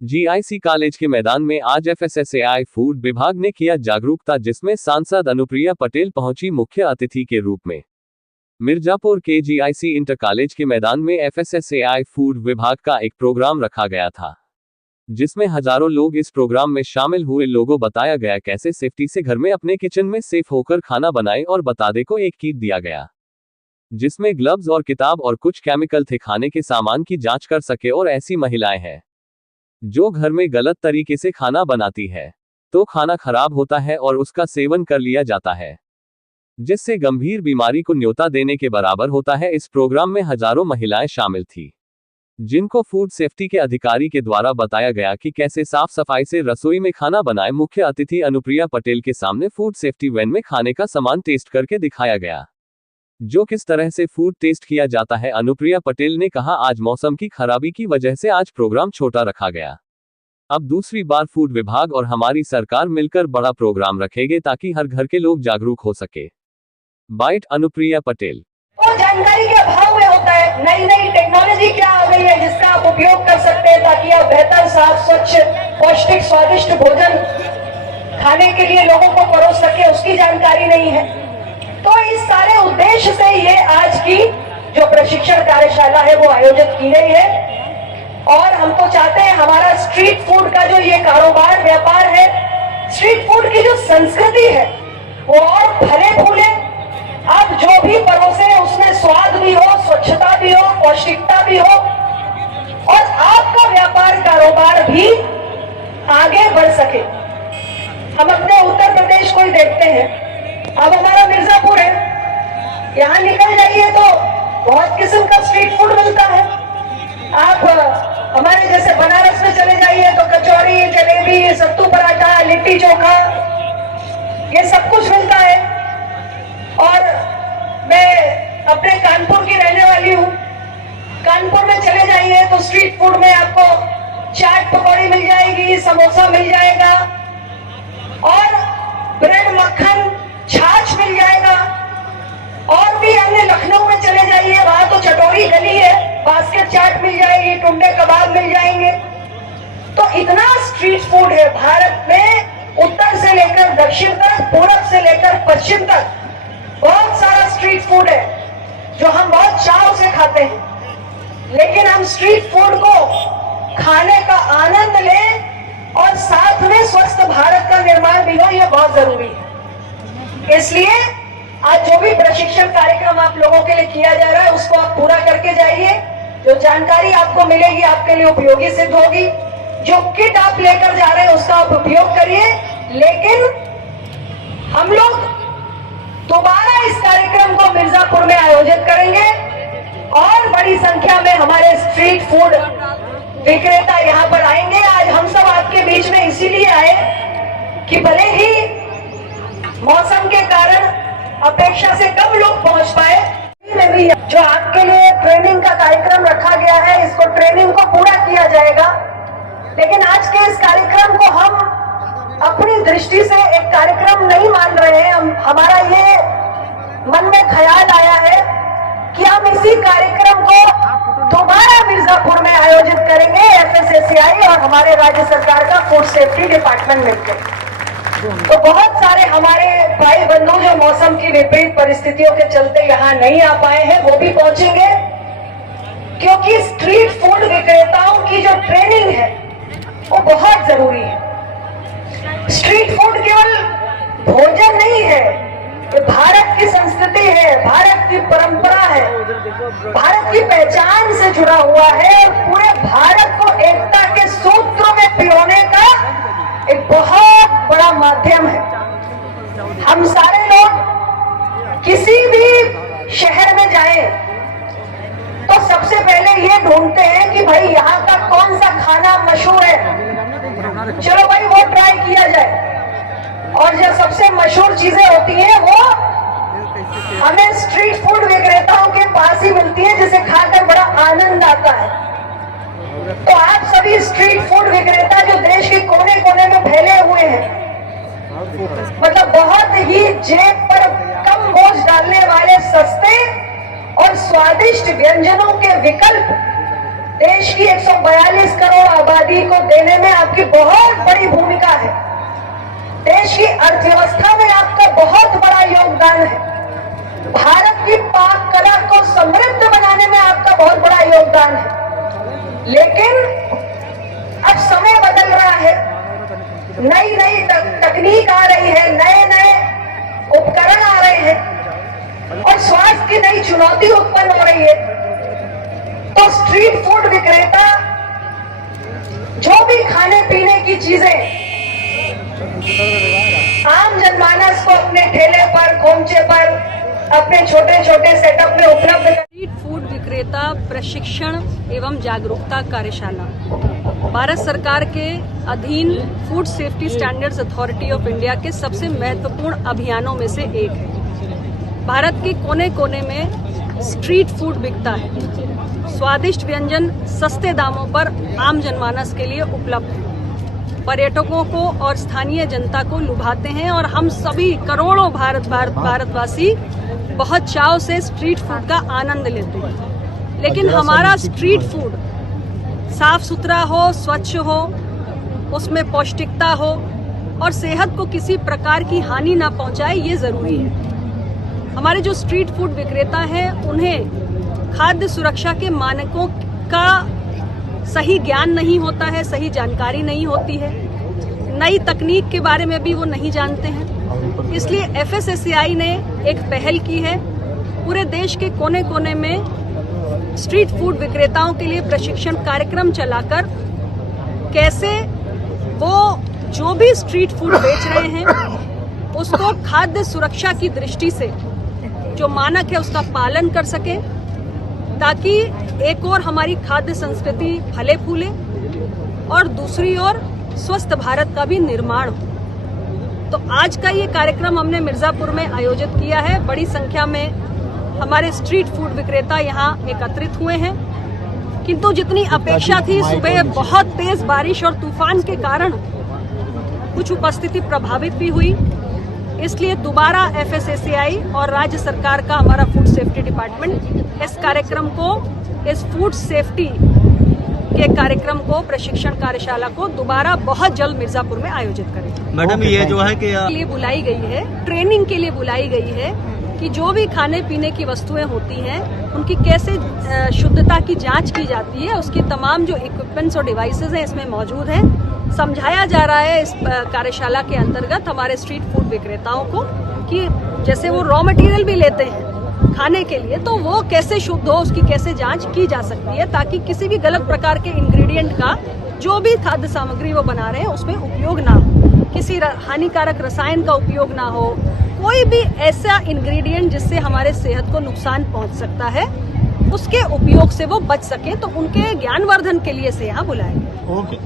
GIC college के मैदान में आज एफएसएसएआई फूड विभाग ने किया जागरूकता, जिसमें सांसद अनुप्रिया पटेल पहुंची मुख्य अतिथि के रूप में। मिर्जापुर के जीआईसी इंटर कॉलेज के मैदान में एफएसएसएआई फूड विभाग का एक प्रोग्राम रखा गया था, जिसमें हजारों लोग इस प्रोग्राम में शामिल हुए। लोगों बताया गया कैसे सेफ्टी से घर में अपने किचन में सेफ होकर खाना बनाए और बतादे को एक किट दिया गया, जिसमें ग्लव्स और किताब और कुछ केमिकल थे। खाने के सामान की जांच कर सके और ऐसी महिलाएं हैं जो घर में गलत तरीके से खाना बनाती है तो खाना खराब होता है और उसका सेवन कर लिया जाता है, जिससे गंभीर बीमारी को न्योता देने के बराबर होता है। इस प्रोग्राम में हजारों महिलाएं शामिल थी, जिनको फूड सेफ्टी के अधिकारी के द्वारा बताया गया कि कैसे साफ सफाई से रसोई में खाना बनाए। मुख्य अतिथि अनुप्रिया पटेल के सामने फूड सेफ्टी वैन में खाने का सामान टेस्ट करके दिखाया गया, जो किस तरह से फूड टेस्ट किया जाता है। अनुप्रिया पटेल ने कहा, आज मौसम की खराबी की वजह से आज प्रोग्राम छोटा रखा गया। अब दूसरी बार फूड विभाग और हमारी सरकार मिलकर बड़ा प्रोग्राम रखेंगे ताकि हर घर के लोग जागरूक हो सके। बाइट अनुप्रिया पटेल। तो जानकारी के अभाव में होता है। नई नई टेक्नोलॉजी क्या आ गई है जिसका आप उपयोग कर सकते हैं ताकि आप बेहतर, साफ, स्वच्छ, पौष्टिक, स्वादिष्ट भोजन खाने के लिए लोगों को परोस सके, उसकी जानकारी नहीं है। तो इस सारे उद्देश्य से ये आज की जो प्रशिक्षण कार्यशाला है वो आयोजित की गई है। और हम तो चाहते हैं हमारा स्ट्रीट फूड का जो ये कारोबार, व्यापार है, स्ट्रीट फूड की जो संस्कृति है वो और फले फूले। आप जो भी परोसे उसमें स्वाद भी हो, स्वच्छता भी हो, पौष्टिकता भी हो और आपका व्यापार, कारोबार भी आगे बढ़ सके। हम अपने उत्तर प्रदेश को ही देखते हैं। अब हमारा मिर्जापुर है, यहाँ निकल जाइए तो बहुत किस्म का स्ट्रीट फूड मिलता है। आप हमारे जैसे बनारस में चले जाइए तो कचौरी, जलेबी, सत्तू पराठा, लिट्टी चोखा, ये सब कुछ मिलता है। और मैं अपने कानपुर की रहने वाली हूँ। कानपुर में चले जाइए तो स्ट्रीट फूड में आपको चाट पकौड़ी मिल जाएगी, समोसा मिल जाएगा और ब्रेड, मक्खन, छाछ मिल जाएगा। और भी अन्य लखनऊ में चले जाइए, वहां तो चटोरी गली है, बास्केट चाट मिल जाएगी, टुंडे कबाब मिल जाएंगे। तो इतना स्ट्रीट फूड है भारत में, उत्तर से लेकर दक्षिण तक, पूरब से लेकर पश्चिम तक बहुत सारा स्ट्रीट फूड है जो हम बहुत चाव से खाते हैं। लेकिन हम स्ट्रीट फूड को खाने का आनंद लें और साथ में स्वस्थ भारत का निर्माण भी हो, यह बहुत जरूरी है। इसलिए आज जो भी प्रशिक्षण कार्यक्रम आप लोगों के लिए किया जा रहा है उसको आप पूरा करके जाइए। जो जानकारी आपको मिलेगी आपके लिए उपयोगी सिद्ध होगी। जो किट आप लेकर जा रहे हैं उसका आप उपयोग करिए। लेकिन हम लोग दोबारा इस कार्यक्रम को मिर्जापुर में आयोजित करेंगे और बड़ी संख्या में हमारे स्ट्रीट फूड विक्रेता यहाँ पर आएंगे। आज हम सब आपके बीच में इसीलिए आए कि भले ही मौसम के कारण अपेक्षा से कम लोग पहुंच पाए, में भी जो आपके लिए ट्रेनिंग का कार्यक्रम रखा गया है, इसको ट्रेनिंग को पूरा किया जाएगा। लेकिन आज के इस कार्यक्रम को हम अपनी दृष्टि से एक कार्यक्रम नहीं मान रहे हैं। हमारा ये मन में ख्याल आया है कि हम इसी कार्यक्रम को दोबारा मिर्जापुर में आयोजित करेंगे, एफएसएसएआई और हमारे राज्य सरकार का फूड सेफ्टी डिपार्टमेंट मिलकर। तो बहुत सारे हमारे भाई बंधु जो मौसम की विपरीत परिस्थितियों के चलते यहाँ नहीं आ पाए हैं वो भी पहुंचेंगे, क्योंकि स्ट्रीट फूड विक्रेताओं की जो ट्रेनिंग है वो बहुत जरूरी है। स्ट्रीट फूड केवल भोजन नहीं है, ये भारत की संस्कृति है, भारत की परंपरा है, भारत की पहचान से जुड़ा हुआ है और पूरे भारत को एकता के सूत्र में पिरोने का एक बहुत बड़ा माध्यम है। हम सारे लोग किसी भी शहर में जाएं तो सबसे पहले ये ढूंढते हैं कि भाई यहाँ का कौन सा खाना मशहूर है, चलो भाई वो ट्राई किया जाए। और जो सबसे मशहूर चीजें होती हैं वो हमें स्ट्रीट फूड विक्रेताओं के पास ही मिलती है, जिसे खाकर बड़ा आनंद आता है। तो आप सभी स्ट्रीट फूड विक्रेता जो देश के कोने कोने में फैले हुए हैं, मतलब बहुत ही जेब पर कम बोझ डालने वाले सस्ते और स्वादिष्ट व्यंजनों के विकल्प देश की 142 करोड़ आबादी को देने में आपकी बहुत बड़ी भूमिका है। देश की अर्थव्यवस्था में आपका बहुत बड़ा योगदान है। भारत की पाक कला को समृद्ध बनाने में आपका बहुत बड़ा योगदान है। लेकिन अब समय बदल रहा है, नई नई तकनीक आ रही है, नए नए उपकरण आ रहे हैं और स्वास्थ्य की नई चुनौती उत्पन्न हो रही है। तो स्ट्रीट फूड विक्रेता जो भी खाने पीने की चीजें आम जनमानस को अपने ठेले पर, खोमचे पर, अपने छोटे छोटे सेटअप में उपलब्ध स्ट्रीट फूड विक्रेता प्रशिक्षण एवं जागरूकता कार्यशाला भारत सरकार के अधीन food safety standards authority of India के सबसे महत्वपूर्ण अभियानों में से एक है। भारत के कोने कोने में स्ट्रीट फूड बिकता है। स्वादिष्ट व्यंजन सस्ते दामों पर आम जनमानस के लिए उपलब्ध है। पर्यटकों को और स्थानीय जनता को लुभाते हैं और हम सभी करोड़ों भारतवासी बहुत चाव से स्ट्रीट फूड का आनंद लेते हैं। लेकिन हमारा स्ट्रीट फूड साफ सुथरा हो, स्वच्छ हो, उसमें पौष्टिकता हो और सेहत को किसी प्रकार की हानि ना पहुंचाए, ये जरूरी है। हमारे जो स्ट्रीट फूड विक्रेता हैं उन्हें खाद्य सुरक्षा के मानकों का सही ज्ञान नहीं होता है, सही जानकारी नहीं होती है, नई तकनीक के बारे में भी वो नहीं जानते हैं। इसलिए FSSAI ने एक पहल की है, पूरे देश के कोने कोने में स्ट्रीट फूड विक्रेताओं के लिए प्रशिक्षण कार्यक्रम चलाकर कैसे वो जो भी स्ट्रीट फूड बेच रहे हैं उसको खाद्य सुरक्षा की दृष्टि से जो मानक है उसका पालन कर सके, ताकि एक और हमारी खाद्य संस्कृति फले फूले और दूसरी ओर स्वस्थ भारत का भी निर्माण हो। तो आज का ये कार्यक्रम हमने मिर्जापुर में आयोजित किया है। बड़ी संख्या में हमारे स्ट्रीट फूड विक्रेता यहाँ एकत्रित हुए हैं, किंतु जितनी अपेक्षा थी, सुबह बहुत तेज बारिश और तूफान के कारण कुछ उपस्थिति प्रभावित भी हुई। इसलिए दोबारा FSSAI और राज्य सरकार का हमारा फूड सेफ्टी डिपार्टमेंट इस कार्यक्रम को, इस फूड सेफ्टी के कार्यक्रम को, प्रशिक्षण कार्यशाला को दोबारा बहुत जल्द मिर्जापुर में आयोजित करेंगे। मैडम ये जो है कि लिए बुलाई गई है, ट्रेनिंग के लिए बुलाई गई है कि जो भी खाने पीने की वस्तुएं होती हैं उनकी कैसे शुद्धता की जांच की जाती है, उसकी तमाम जो इक्विपमेंट्स और डिवाइसेस हैं इसमें मौजूद हैं। समझाया जा रहा है इस कार्यशाला के अंतर्गत हमारे स्ट्रीट फूड विक्रेताओं को कि जैसे वो रॉ मटेरियल भी लेते हैं खाने के लिए, तो वो कैसे शुद्ध हो, उसकी कैसे जांच की जा सकती है, ताकि किसी भी गलत प्रकार के इंग्रेडिएंट का जो भी खाद्य सामग्री वो बना रहे हैं उसमें उपयोग ना हो, किसी हानिकारक रसायन का उपयोग ना हो, कोई भी ऐसा इंग्रेडिएंट जिससे हमारे सेहत को नुकसान पहुंच सकता है उसके उपयोग से वो बच सके। तो उनके ज्ञानवर्धन के लिए से यहाँ बुलाएंगे। ओके।